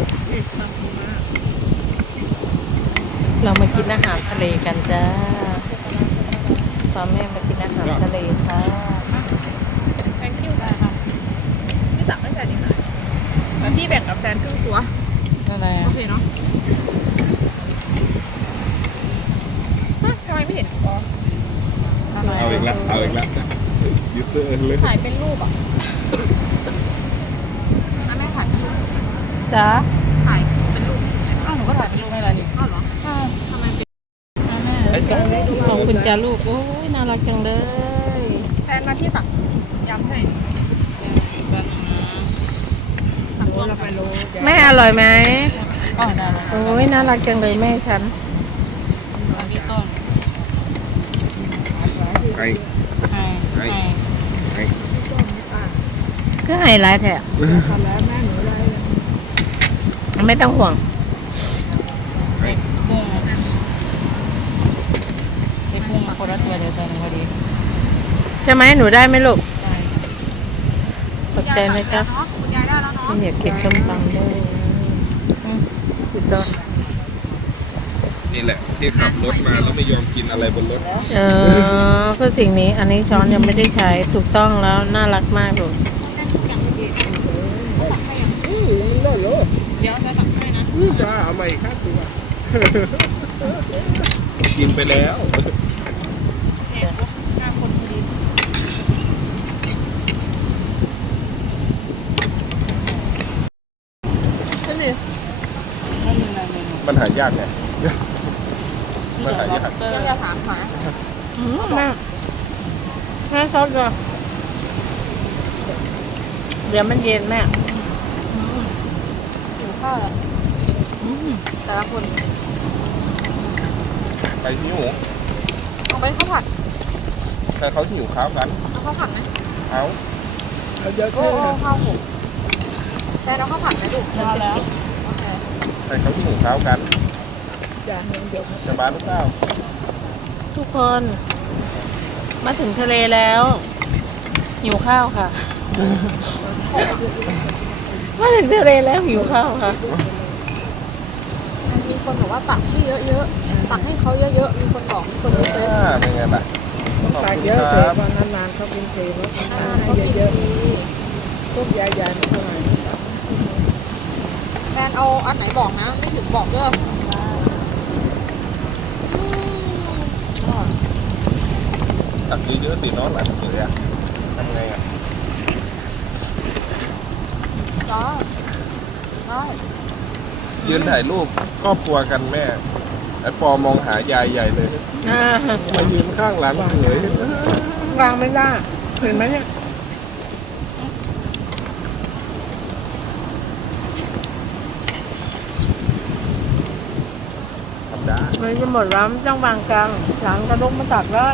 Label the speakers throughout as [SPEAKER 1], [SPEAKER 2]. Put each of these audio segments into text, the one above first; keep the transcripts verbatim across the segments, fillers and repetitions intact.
[SPEAKER 1] เรามากินอาหารทะเลกันจ้าพ่อแม่มากินอาหารทะเลค่ะ
[SPEAKER 2] แฟนคิวได้ค่ะพี่ตักไม่ใส่ดีไหมแล้วพี่แบ่งกับแฟนครึ่งตัว
[SPEAKER 1] อะไร
[SPEAKER 2] โอเคเนาะทำไมไม่เห็นอ๋อ
[SPEAKER 3] เอาอีกแล้วเอาอีกแล้วยูเซอร์เลย
[SPEAKER 2] ถ่ายเป็นรูปอ่ะแม่ถ่าย
[SPEAKER 1] จ้า
[SPEAKER 2] ถ่ายเป็นรูป
[SPEAKER 1] อ้าวหนูก็ถ่ายเป็นรูปให้อะไรนี่
[SPEAKER 2] อ้าวเหรอทำไมเป็น
[SPEAKER 1] ขอบคุณจ้าลูกโอ้ยน่ารักจังเลย
[SPEAKER 2] แฟนมาพี่ตักย้ำให้ตักรวมกัน
[SPEAKER 1] แม่อร่อยไหมอ๋อได้โอ้ยน่ารักจังเลยแม่ฉัน
[SPEAKER 3] ไอ้ไอ้ไอ้
[SPEAKER 1] ก็ไฮไลท์แท้ไม่ต้องห่วง
[SPEAKER 3] ไอ้
[SPEAKER 1] กุ้งไอ้กุ้งคนละตัวเดียวกันพอดีใช่ไหมหนูได้ไหมลูกขอบใจนะจ๊ะ
[SPEAKER 2] คุณยายได้แล้วเนาะ
[SPEAKER 1] อยากกินส้มตำด้วยสุดยอด
[SPEAKER 3] นี่แหละที่ขับรถมาแล้วไม่ยอมกินอะไรบนรถ
[SPEAKER 1] เออก็สิ่งนี้อันนี้ช้อนยังไม่ได้ใช้ถูกต้องแล้วน่ารักมากลูก
[SPEAKER 2] เดี๋ยวจะตักให้นะ
[SPEAKER 3] จ้าเอาใหม่ครับตัวกินไปแล้ว
[SPEAKER 2] เนี่ยหน้าคนดีนี่
[SPEAKER 3] มันหายากไงมันหายาก
[SPEAKER 2] ยังจะถามหา
[SPEAKER 1] แม่แม่ซดเลยเดี๋ยวมันเย็นแม่
[SPEAKER 2] หิวข้าวแล้วแต่ละคน
[SPEAKER 3] ไปหิว
[SPEAKER 2] เอาไปข้าวผัด
[SPEAKER 3] แต่เขาหิวข้าวกัน
[SPEAKER 2] เอาข้าวผัดไหม
[SPEAKER 3] เอา
[SPEAKER 2] เอาเยอะโอ้โอ้ข้าวหกแต่เราข้าวผัดไหมลูก
[SPEAKER 1] เอาแล้ว
[SPEAKER 2] โอเค
[SPEAKER 3] แต่เขาหิวข้าวกันจะบ้านหรือเปล่า
[SPEAKER 1] ทุกคนมาถึงทะเลแล้วหิวข้าวค่ะมาถึงทะเลแล้วหิวข้าวค่ะ
[SPEAKER 2] มีคนบอกว่าตักให้เยอะๆตักให้เขาเยอะๆมีคนบอกมีคนรู้เลย
[SPEAKER 3] เป็นไงล่ะ
[SPEAKER 4] ตักเยอะเสียวันนานๆเขาเป็นเทแล้วทำงานให้เยอะๆพวกยายๆไม่เท่าไหร่
[SPEAKER 2] แฟนเอาอันไหนบอกนะไม่ถึงบอกเด้อ
[SPEAKER 3] ตักเยอะๆตีน้องหลานเสือทำไงอ่ะ
[SPEAKER 2] จ้าได้
[SPEAKER 3] ยืนถ่ายรูปครอบครัวกันแม่ไอ้ปอมองหายายใหญ่เลยมายืนข้างหลังเล
[SPEAKER 1] ยวางไม่ได้เห็นไหมเนี่ย
[SPEAKER 3] ทำได้
[SPEAKER 1] มันจะหมดแล้วไม่ต้องวางกลางหลังกระดุมมาตักได้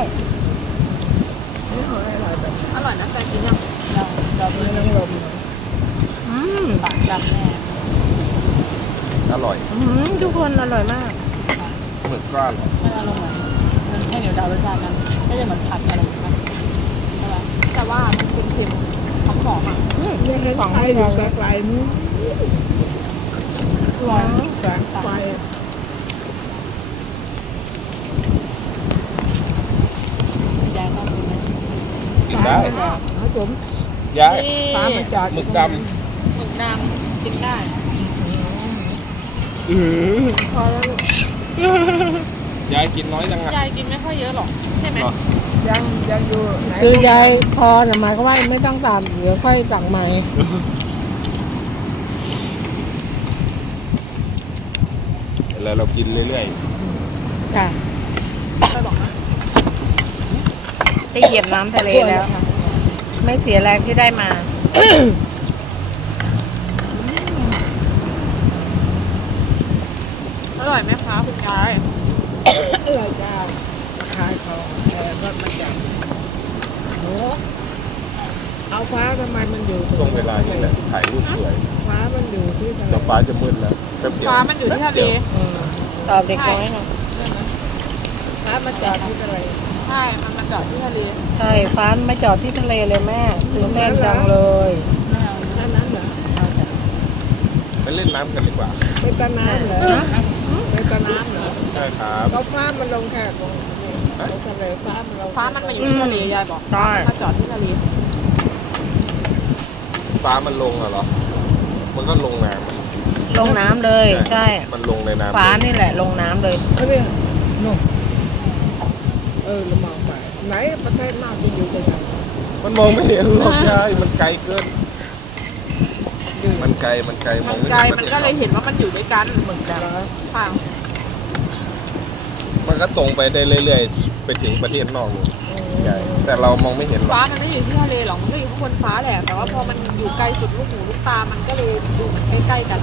[SPEAKER 2] อร่อยนะแฟนกินยัง
[SPEAKER 4] เราเราไม่ต้องลม
[SPEAKER 1] อืมปากดำแน่
[SPEAKER 3] อร่อย
[SPEAKER 1] อืมทุกคนอร่อยมาก
[SPEAKER 3] หมึกก้อน
[SPEAKER 1] ไม่อร่อยมันให้เดี๋ยวดาวรสชาตินั้นก็จะเหมือนผัดอะไรนะใช่ไหม
[SPEAKER 2] แต่ว่ามันเค็มๆหอมๆอ่ะ
[SPEAKER 4] ของให้ดูแสงไฟนู้นร้อนแสงไฟ
[SPEAKER 1] ยายต้องกินไหม
[SPEAKER 3] กินได้
[SPEAKER 4] นะจุ๋ม
[SPEAKER 3] ยาย
[SPEAKER 4] ปลาไม่จอด
[SPEAKER 3] หมึกดำ
[SPEAKER 2] หมึกดำกินได้
[SPEAKER 3] อือ
[SPEAKER 2] พอแล้วลูก
[SPEAKER 3] ยายกินน้อยจังอ่ะ
[SPEAKER 2] ยายกินไม่ค่อยเยอะหรอกใช่ไหม
[SPEAKER 4] ยังยังอยู่
[SPEAKER 1] คือยายพอแต่หมายก็ว่าไม่ต้องตัดเดี๋ยวค่อยตักใหม่
[SPEAKER 3] แล้วเรากินเรื่อย
[SPEAKER 1] ๆจ้ะ
[SPEAKER 2] ไปบอกนะ
[SPEAKER 1] ไปเหยียบน้ำทะเลแล้วค่ะไม่เสียแรงที่ได้มา
[SPEAKER 2] อร่อยไหมคะคุณยาย
[SPEAKER 4] อร่อยจ้าขายของแต่รถมาจากโอ้เอาฟ้าทำไมมันอยู่
[SPEAKER 3] ๆช่วงเวลานี้แหละถ่ายรูปสวย
[SPEAKER 4] ฟ้ามันอยู่ที่ทะเล
[SPEAKER 3] จะฟ้าจะมืดแล้วแป๊บเดียว
[SPEAKER 2] ฟ้ามันอยู่ที่ทะเล
[SPEAKER 1] ตอบเด็กน้อยหน่อย
[SPEAKER 4] ฟ้ามาจอดที่ทะเล
[SPEAKER 2] ใช่มันมาจอดที่ทะเล
[SPEAKER 1] ใช่ฟ้าไม่จอดที่ทะเลเลยแม่ตื่นเต้นจังเลย
[SPEAKER 4] แค่นั้นเหรอ
[SPEAKER 3] ไปเล่นน้ำกันดีกว่า
[SPEAKER 4] เป็นตาน้ำเหรอเป็นตาน้ำเหรอ
[SPEAKER 3] ใช่ครับ
[SPEAKER 4] ก็ฟ้ามันลงแค่ตรงทะเลฟ้ามันลง
[SPEAKER 2] ฟ้ามันมาอยู่ที่ทะเลยายบอก
[SPEAKER 1] ใช่
[SPEAKER 2] มาจอดที่ทะเล
[SPEAKER 3] ฟ้ามันลงเหรอ มันก็ลงน้ำ
[SPEAKER 1] ลงน้ำเลยใช่
[SPEAKER 3] มันลงในน้ำ
[SPEAKER 1] ฟ้านี่แหละลงน้ำเลย
[SPEAKER 4] เออนู่นเออเรามองไปไหนประเทศนอกจะอยู่ยังไง
[SPEAKER 3] มันมองไม่เห็นหรอกยายมันไกลเกิน มันไกล มันไกล
[SPEAKER 2] มัน
[SPEAKER 3] ไ
[SPEAKER 2] ไกลมันก็เลยเห็นว่ามันอยู่ด้วยกัน
[SPEAKER 1] เหมือนกัน
[SPEAKER 2] ค่ะ
[SPEAKER 3] มันก็ตรงไปได้เรื่อยๆ ไปถึงประเทศนอกเลยใช่แต่เรามองไม่เห็นหรอก
[SPEAKER 2] ฟ้ามันไม่อยู่ที่ทะเลหรอกมันก็อยู่ข้างบนฟ้าแหละแต่ว่าพอมันอยู่ไกลสุดลูกหูลูกตามันก็เลยดูเหมือนใกล้ๆกันอะ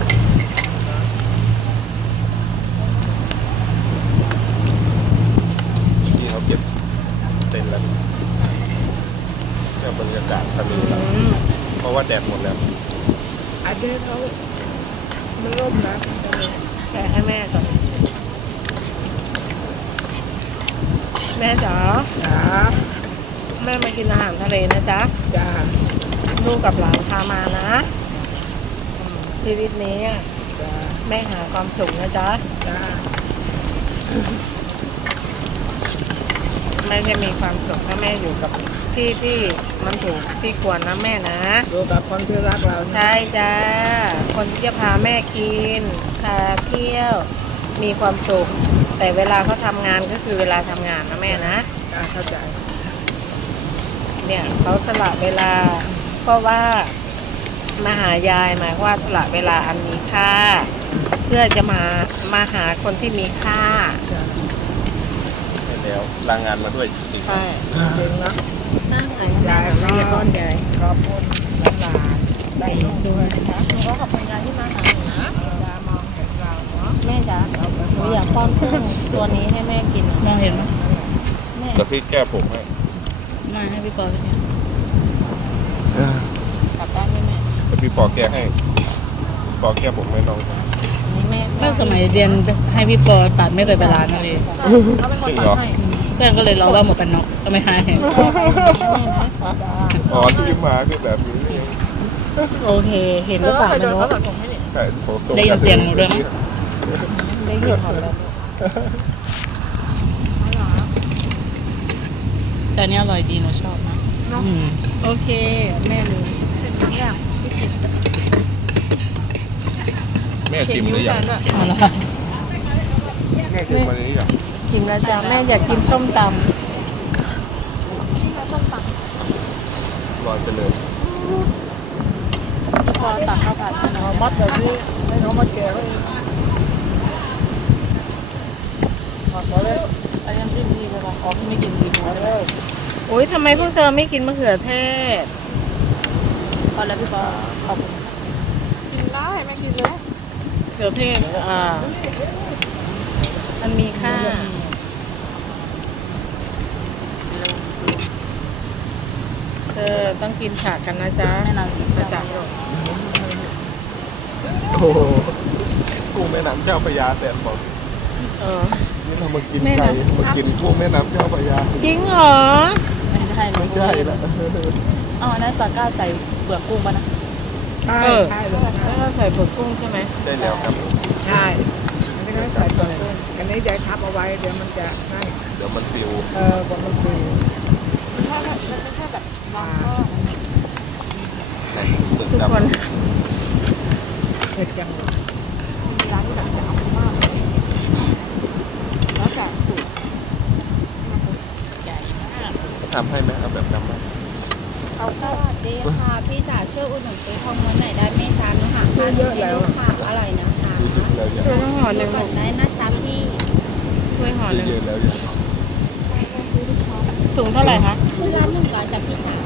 [SPEAKER 3] ที่เขาเก็บเต็นท์แล้วเนี่ยบรรยากาศทะเลแล้ว
[SPEAKER 1] อืม
[SPEAKER 3] เพราะว่าแดดหมดแล้ว
[SPEAKER 4] อันนี้เขามันร่มนะ
[SPEAKER 1] แกะให้แม่ก่อนแม่จ๋า
[SPEAKER 4] จ้า
[SPEAKER 1] แม่มากินอาหารทะเลนะจ๊ะ
[SPEAKER 4] จ้า
[SPEAKER 1] ลูกกับหลานพามานะชีวิตนี้อะ
[SPEAKER 4] จ้า
[SPEAKER 1] แม่หาความสุขนะจ๊ะ
[SPEAKER 4] จ้า
[SPEAKER 1] แม่จะมีความสุขถ้าแม่อยู่กับที่ที่มันถูกที่ควรนะแม่นะ
[SPEAKER 4] ดูกับคนที่รักเรานะ
[SPEAKER 1] ใช่จ้าคนที่จะพาแม่กินพาเที่ยว มีความสุข แต่เวลาเขาทำงานก็คือเวลาทำงานนะแม่นะ
[SPEAKER 4] จ้าเข้าใจ
[SPEAKER 1] เนี่ยเขาสละเวลา เพราะว่ามาหายายหมายความว่าสละเวลาอันมีค่า เพื่อจะมามาหาคนที่มีค่า
[SPEAKER 4] จ้า
[SPEAKER 3] แล้วลางานมาด้วยจริง
[SPEAKER 1] ใช่
[SPEAKER 4] จริงนะ
[SPEAKER 1] นั่งไหน
[SPEAKER 4] ยาย
[SPEAKER 1] ก็
[SPEAKER 4] ก็
[SPEAKER 1] ก้อนใหญ่
[SPEAKER 4] ขอบคุณหลานๆได้ลูกด้วยนะ
[SPEAKER 2] หนูก็ขอบคุณยายที่มาหาหนูนะ
[SPEAKER 4] ยามองเห็นเราเนาะ
[SPEAKER 1] แม่จ๋าหนูอยากป้อนกุ้งตัวนี้ให้แม่กินแม่เห็นไหมแม่
[SPEAKER 3] ๆแต่พี่แก้ผมให้
[SPEAKER 1] มาให้พี่ปอสักนิดกลับบ้านไหมแม่
[SPEAKER 3] แต่พี่ปอแก้ให้ปอแก้ผมให้น้อง
[SPEAKER 1] อันนี้แม่
[SPEAKER 5] เมื่อสมัยเรียนให้พี่ปอตัดไม่เคยไปร้านนั่นเลย
[SPEAKER 2] เขาเป็นคนตัดให้
[SPEAKER 5] เพื่อนก็เลยล้อว่าหมวกกันน็อกก็ไม่ให้
[SPEAKER 3] อ๋อที่มาคือแบบนี้เอง
[SPEAKER 1] โอเค เห็นหรือเปล่า
[SPEAKER 2] เคย
[SPEAKER 1] ไม่
[SPEAKER 2] โดน
[SPEAKER 1] รู้
[SPEAKER 2] เขาตัดผมให้นี่
[SPEAKER 3] ใช่ผมตรง
[SPEAKER 5] ได้ยินเสียงหนูด้วยมั้ย
[SPEAKER 1] ได้ยินหมดแล้ว
[SPEAKER 5] แต่อันนี้อร่อยดีหนูชอบนะอืม
[SPEAKER 1] โอเค แม่ลืม
[SPEAKER 2] เป็นทุกอย่างที่กิน
[SPEAKER 3] แม่
[SPEAKER 2] เขีย
[SPEAKER 3] ชิ
[SPEAKER 2] น
[SPEAKER 3] มห
[SPEAKER 2] นิ้ว
[SPEAKER 3] รือ
[SPEAKER 2] แท
[SPEAKER 3] ยัง
[SPEAKER 2] นด้วย
[SPEAKER 5] เอาละ
[SPEAKER 3] แม่ชิมมาหรือยัง
[SPEAKER 1] กินแล้วจ้ะแม่อยากกินส้มต
[SPEAKER 2] ต้มตัก
[SPEAKER 3] รอเจริญ
[SPEAKER 2] พี่ปอตักข้าวผัดให้น้อง
[SPEAKER 4] เอามัดแบบนี้ให้เขามาแกะให้ผักเขาเลย
[SPEAKER 2] เอาน้ำจิ้มดีเลยป่ะอ๋อพี่ไม่กินดี
[SPEAKER 4] เอาเลย
[SPEAKER 1] ำโอ้ยทำไมพวกเธอไม่กินมะเขือเทศ
[SPEAKER 2] พอแล้วพี่ปอขอบคุณกินได้ไม่กินเลย
[SPEAKER 1] มะเขือเทศอ่ามันมีค่าเธอต้องกินผักกันนะจ๊ะ
[SPEAKER 5] แน่นอน
[SPEAKER 1] มาจาก
[SPEAKER 3] โอ้โหกุ้งแม่น้ำเจ้าพระยาแสนบอก
[SPEAKER 1] เออ
[SPEAKER 3] นี่เรามากิน
[SPEAKER 1] แม่
[SPEAKER 3] ไก่
[SPEAKER 1] น้ำ
[SPEAKER 3] มากินกุ้งแม่น้ำเจ้าพระยา
[SPEAKER 1] จริงเหรอ
[SPEAKER 5] ไม่ใช่หนู
[SPEAKER 3] ไม่ใช่ละ
[SPEAKER 5] อ๋ออันนั้นปลาก้าใส่เปลือกกุ้งป่ะนะ
[SPEAKER 4] ใช่
[SPEAKER 1] เออ
[SPEAKER 4] ใช่เลย
[SPEAKER 1] แล้วก็ใส่เผือกกุ้งใช่ไหม
[SPEAKER 3] ได้แล้วครับ
[SPEAKER 4] ใช่อันนี้ก็ใส่ตัวกุ้งอันนี้ยายทับเอาไว้เดี๋ยวมันจะนั่น
[SPEAKER 3] เดี๋ยวมันปิว
[SPEAKER 4] เออบนมันคือ
[SPEAKER 2] มันแค่แบบมันเป็นแค่แบบวางก็
[SPEAKER 3] ในหมึก
[SPEAKER 1] ทุก
[SPEAKER 3] ดำ
[SPEAKER 1] คน
[SPEAKER 4] เผ็ดจัง
[SPEAKER 2] มีร้านที่แบบจะเอามากเลยแล้วแต่สูตร
[SPEAKER 5] ใหญ่มาก
[SPEAKER 3] ทำให้ไหมเอาแบบดำไหม
[SPEAKER 2] เอา
[SPEAKER 6] สวัสดีค่ะ พี่จ๋าช่วยอุดหนุนซื้อทองม้วนไหนอยได้ไหมจ๊ะหนูหาทานให้ลูกค่ะอร่อยนะคะ
[SPEAKER 3] แล้วยัง
[SPEAKER 1] ช่วยต้องห่อหนึ่ง
[SPEAKER 6] ก่อนได้นะจ๊ะพี่
[SPEAKER 1] ช่วยห่อหนึ่ง
[SPEAKER 3] เยอะแล้วยัง
[SPEAKER 1] ถุงเท่าไหร่คะ
[SPEAKER 6] ชุดละหนึ่งร้อยจากพี่สาว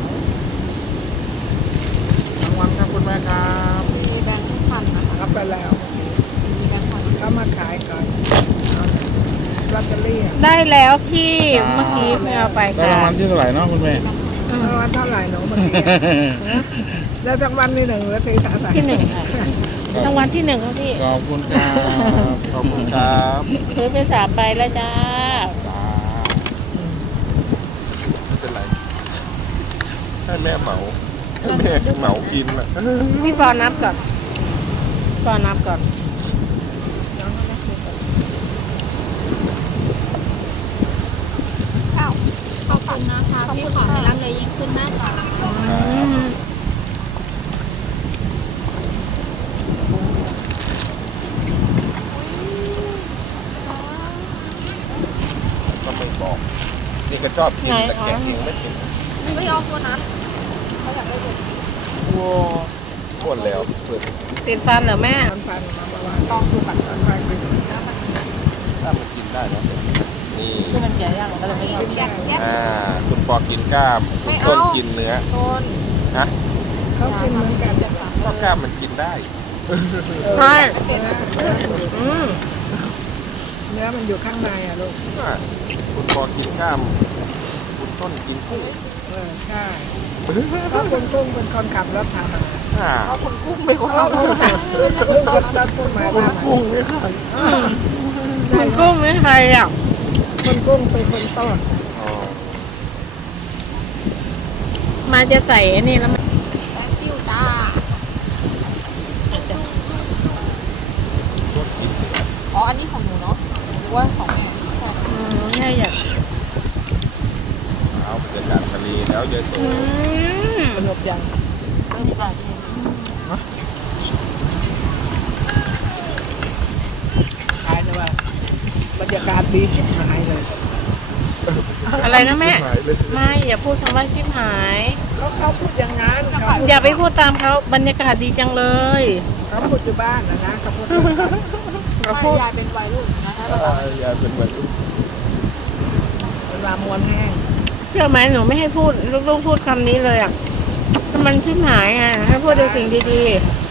[SPEAKER 4] รางวัลครับคุณแม่ครับ
[SPEAKER 2] มีแบงค์พันนะคะ
[SPEAKER 4] รับไปแล้ว
[SPEAKER 2] มีแบงค์พัน
[SPEAKER 4] เขามาขายก่อนเอาเลยลอตเตอรี่อะ
[SPEAKER 1] ได้แล้วพี่เมื่อกี้เพิ่งเอาไป
[SPEAKER 7] ได้
[SPEAKER 1] ค่ะ
[SPEAKER 7] รางวัลที่เท่าไหร่เนาะคุณแม่
[SPEAKER 1] อืม
[SPEAKER 4] รางวัลเท่าไหร่หนูเมื่อกี้อะแล้วรางวัลที่หนึ่งหรือที่เท่าไหร่
[SPEAKER 1] ที่หนึ่งค่ะรางวัลที่หนึ่งครับพี่
[SPEAKER 7] ขอบคุณครับ
[SPEAKER 3] ขอบคุณครับ
[SPEAKER 1] ซื้อไปสามใบแล้วจ้า
[SPEAKER 3] จ้าไม่เป็นไรให้แม่เหมาให้แม่เหมากินนะ
[SPEAKER 1] พี่ปอนับก่อนก่อนนับก่อน
[SPEAKER 6] ขอบคุณนะคะพี่ขอให้ร่ำเลยยิ่งขึ้นหน้าตา
[SPEAKER 1] อืม
[SPEAKER 3] ก็ไม่บอกนี่ก็ชอบกินแต่แกะเองไม่กิน
[SPEAKER 2] ไม่ยอมตัวนั้นเขาอยากได้เด็ก
[SPEAKER 1] โว้
[SPEAKER 3] อ้วนแล้วเปิด
[SPEAKER 1] ติดฟันเหรอแม่
[SPEAKER 4] ฟันฟันมาประมาณ
[SPEAKER 2] ลองดูก่อน
[SPEAKER 4] ฟันฟันกิน
[SPEAKER 2] แล้วมัน
[SPEAKER 3] ถ้ามันกินได้นะนี่
[SPEAKER 5] ที่มันแก่ยากก็เลยไม่ชอบ
[SPEAKER 2] แยกแยก
[SPEAKER 3] อ่าคุณปอกินกล้ามคุณต้นกินเนื้อ
[SPEAKER 2] ต้น
[SPEAKER 3] ฮะ
[SPEAKER 4] เขากินเหมือนกัน
[SPEAKER 3] ก็กล้ามมันกินได้
[SPEAKER 1] ใช่
[SPEAKER 2] ไม่เป็นนะ
[SPEAKER 1] อืม
[SPEAKER 4] เนื้อมันอยู่ข้างในอ่ะลูก
[SPEAKER 3] ว่าคุณปอกินกล้าม คุณต้นกินกุ้ง
[SPEAKER 4] เออใช่เพราะคุณกุ้งเป็นคนขับรถพามา
[SPEAKER 3] อ่า
[SPEAKER 2] เอาคนกุ้งไปคน
[SPEAKER 4] เอา
[SPEAKER 2] เอา
[SPEAKER 4] คุณกุ้งรถกุ้งมาว่า
[SPEAKER 3] กุ้งไม่ขาด
[SPEAKER 1] คุณกุ้งไม่ใครอ่ะ
[SPEAKER 4] คนกุ้งเป็นคนต้น
[SPEAKER 3] อ๋อ
[SPEAKER 1] มาจะใส่ไอ้นี่แล้วมัน
[SPEAKER 2] แตงกิ้วจ้า
[SPEAKER 3] ต้นกินเนื้อ
[SPEAKER 2] อ๋ออันนี้ของหนูเนาะหรือว่าของแม่ใช่
[SPEAKER 1] อืมใช่อยาก
[SPEAKER 3] เอาจะจัดทะเลแล้วเยอะโต
[SPEAKER 1] อืม
[SPEAKER 4] สนุกยัง
[SPEAKER 2] เริ่มจาก
[SPEAKER 4] ขายนะว่าบรรยากาศดีชิบหายเลย
[SPEAKER 1] อะไรนะแม่
[SPEAKER 3] หายเลย
[SPEAKER 1] ไม่อย่าพูดคำว่าชิบหาย
[SPEAKER 4] เขาเขาพูดอย่างนั้นเขา
[SPEAKER 1] อย่าไปพูดตามเขาบรรยากาศดีจังเลย
[SPEAKER 4] เขาพูดอยู่บ้านนะนะเขาพูดอย่างนั้นเขา
[SPEAKER 2] ไม่
[SPEAKER 4] พูด
[SPEAKER 2] ยายเป็นวัยรุ่นนะถ้า
[SPEAKER 3] เอ
[SPEAKER 2] เรา
[SPEAKER 3] ออย่าเป็นเหมือนลูก
[SPEAKER 4] เวลามวนแห้ง
[SPEAKER 1] เชื่อไหมหนูไม่ให้พูดลูกๆพูดคำนี้เลยอ่ะถ้ามันชิบหายไงให้พูดแต่สิ่งดี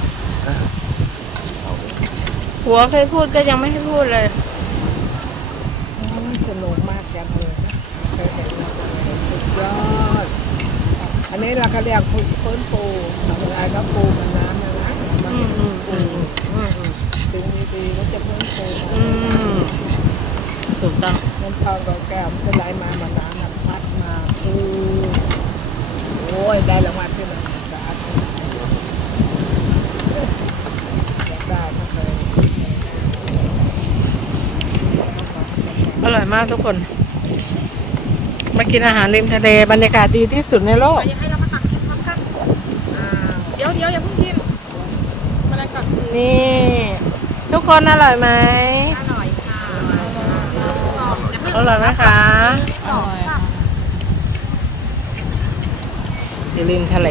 [SPEAKER 1] ๆหัวเคยพูดก็ยังไม่ให้พูดเลย
[SPEAKER 4] โอ้ยสนุกมากจังเลยนะเคยเห็นแล้วเลยสุดยอด อันนี้เราก็เรียกฟื้นฟูอะไรก็ปูมันน้ำนะนะมัน
[SPEAKER 1] อืมอืม
[SPEAKER 4] ปู
[SPEAKER 1] อืมอืม
[SPEAKER 4] ดึงดีๆก็จะฟื้นฟู
[SPEAKER 1] อืมถูกต้อง
[SPEAKER 4] เงินทองกับแก้วมันจะไหลมามาน้ำมันพัดมาปูโอ้ยได้รางวัลที่หนึ่งสาธุอยากได้ก็เคย
[SPEAKER 1] อร่อยมากทุกคน มากินอาหารริมทะเลบรรยากาศดีที่สุดในโลก
[SPEAKER 2] อย่าให้เรามาตักพร้อมกันเดี๋ยวเดี๋ยวอย่าเพิ่งกินมาแล้วก่อน
[SPEAKER 1] นี่ ทุกคนอร่อยไหม
[SPEAKER 2] อร่อยค่ะอย่าเพิ่ง
[SPEAKER 1] อร่อยไหมคะ
[SPEAKER 2] สองสาม
[SPEAKER 1] อยู่ริมทะเล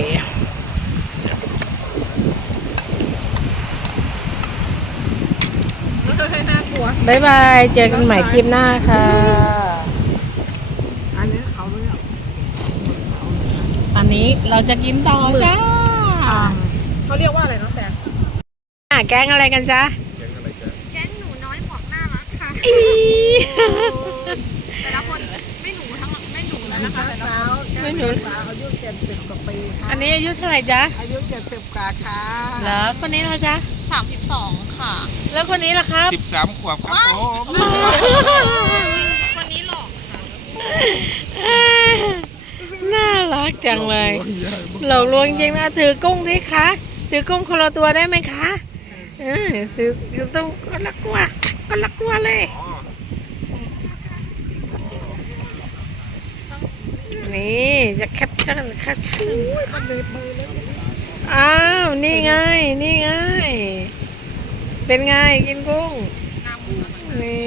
[SPEAKER 2] น่ากลัว
[SPEAKER 1] บ๊ายบาย เจอกันใหม่คลิปหน้าค่ะ
[SPEAKER 4] อันนี้เขาเรียก
[SPEAKER 1] อันนี้เราจะกินต่อจ้า
[SPEAKER 2] เขาเรียกว่าอะไรเนาะแฟน
[SPEAKER 1] อ่ะแกงอะไรกันจ๊ะ
[SPEAKER 3] แกงอะไรจ๊ะ
[SPEAKER 2] แก๊งหนูน้อยหมวกน่ารักค่ะ
[SPEAKER 1] อี
[SPEAKER 2] แต่ละคนไม่หนูทั้งไม่หนูแล้วนะคะแต่ละ
[SPEAKER 4] สา
[SPEAKER 2] คน
[SPEAKER 4] วไม่หนูสาวอายุเจ็ดสิบกว่าปีค่ะ
[SPEAKER 1] อันนี้อายุเท่าไหร่จ๊ะ
[SPEAKER 4] อายุเจ็ดสิบกว่าค่ะ
[SPEAKER 1] แล้วคนนี้ล่ะจ๊ะ
[SPEAKER 2] สามสิบสองค่ะ
[SPEAKER 1] แล้วคนนี้ล่ะครับ
[SPEAKER 3] สิบสามขวบครับผม
[SPEAKER 2] คนนี้หลอกค่ะ
[SPEAKER 1] น่ารักจังเลยหลอกลวงจริงนะถือกุ้งสิคะถือกุ้งคนละตัวได้ไหมคะเออถือถือตุ้งคนละตัวคนละตัวเลย นี่จะแคปชั่นแคปชั่นอ้าวนี่ไงนี่ไงเป็นไงกินกุ้งนี่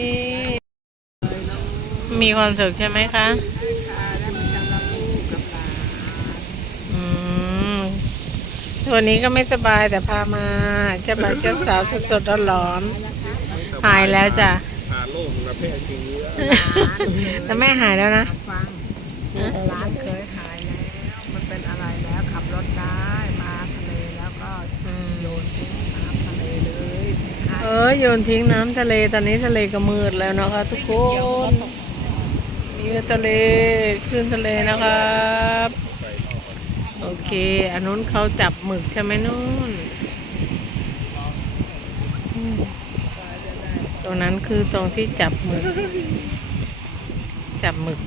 [SPEAKER 1] มีความสุขใช่ไหมคะ
[SPEAKER 4] ได้มาจำรับลูกกับหลาน
[SPEAKER 1] อืมวันนี้ก็ไม่สบายแต่พามาเจ้าบ่าวเจ้าสาวสดๆร้อนๆหายแล้วจ้ะ
[SPEAKER 3] พาโรคมาแพร่เชื้อ
[SPEAKER 1] แต่แม่หายแล้วนะ
[SPEAKER 4] ฟังร้านเคยหายแล้ว มันเป็นอะไรแล้วขับรถได้มาทะเลแล้วก็
[SPEAKER 1] อืม
[SPEAKER 4] โยนทิ้งน้ำทะเลเลยหาย
[SPEAKER 1] เออโยนทิ้งน้ำทะเลตอนนี้ทะเลก็มืดแล้วนะคะทุกคนนี่ก็ทะเลขึ้นทะเลนะครับ โอเค อันนู้นเขาจับหมึกใช่ไหมนู่นอืมตรงนั้นคือตรงที่จับหมึก จับหมึก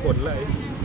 [SPEAKER 3] ผลอะไร